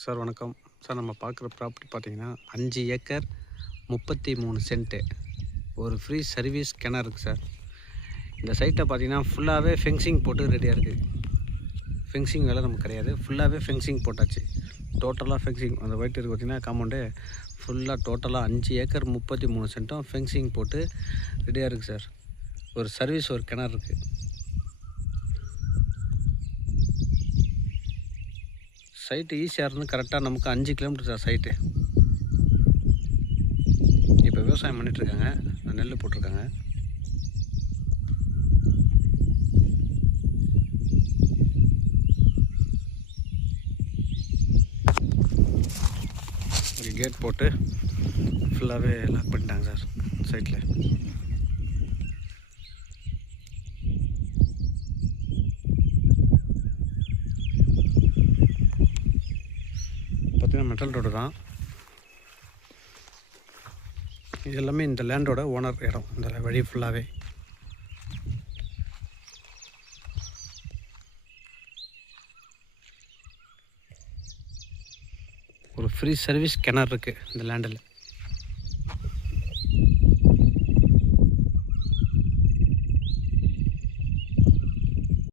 Sir வணக்கம். Sir நம்ம பார்க்குற ப்ராப்பர்ட்டி பார்த்தீங்கன்னா 5 ஏக்கர் 33 சென்ட்டு. ஒரு ஃப்ரீ சர்வீஸ் கிணறு இருக்குது சார். இந்த சைட்டை பார்த்தீங்கன்னா ஃபுல்லாகவே ஃபென்சிங் போட்டு ரெடியாக இருக்குது. ஃபென்சிங் வேலை நமக்கு கிடையாது, ஃபுல்லாகவே ஃபென்சிங் போட்டாச்சு. டோட்டலாக ஃபென்சிங் அந்த ஒயிட் இருக்குது பார்த்தீங்கன்னா காம்பவுண்டு ஃபுல்லாக டோட்டலாக 5 ஏக்கர் 33 சென்ட்டும் ஃபென்சிங் போட்டு ரெடியாக இருக்குது சார். ஒரு சர்வீஸ் ஒரு கிணறு இருக்குது. சைட்டு ஈஸியாக இருந்து கரெக்டாக நமக்கு 5 கிலோமீட்டர் சார் சைட்டு. இப்போ விவசாயம் பண்ணிகிட்ருக்காங்க, நெல் போட்டிருக்காங்க. ஒரு கேட் போட்டு ஃபுல்லாகவே லாக் பண்ணிட்டாங்க சார் சைட்டில். பார்த்தீங்கன்னா மெட்டல் ரோடு தான். இது எல்லாமே இந்த லேண்டோட ஓனர் இடம். இந்த வழி ஃபுல்லாகவே ஒரு ஃப்ரீ சர்வீஸ் கிணறு இருக்குது இந்த லேண்டில்.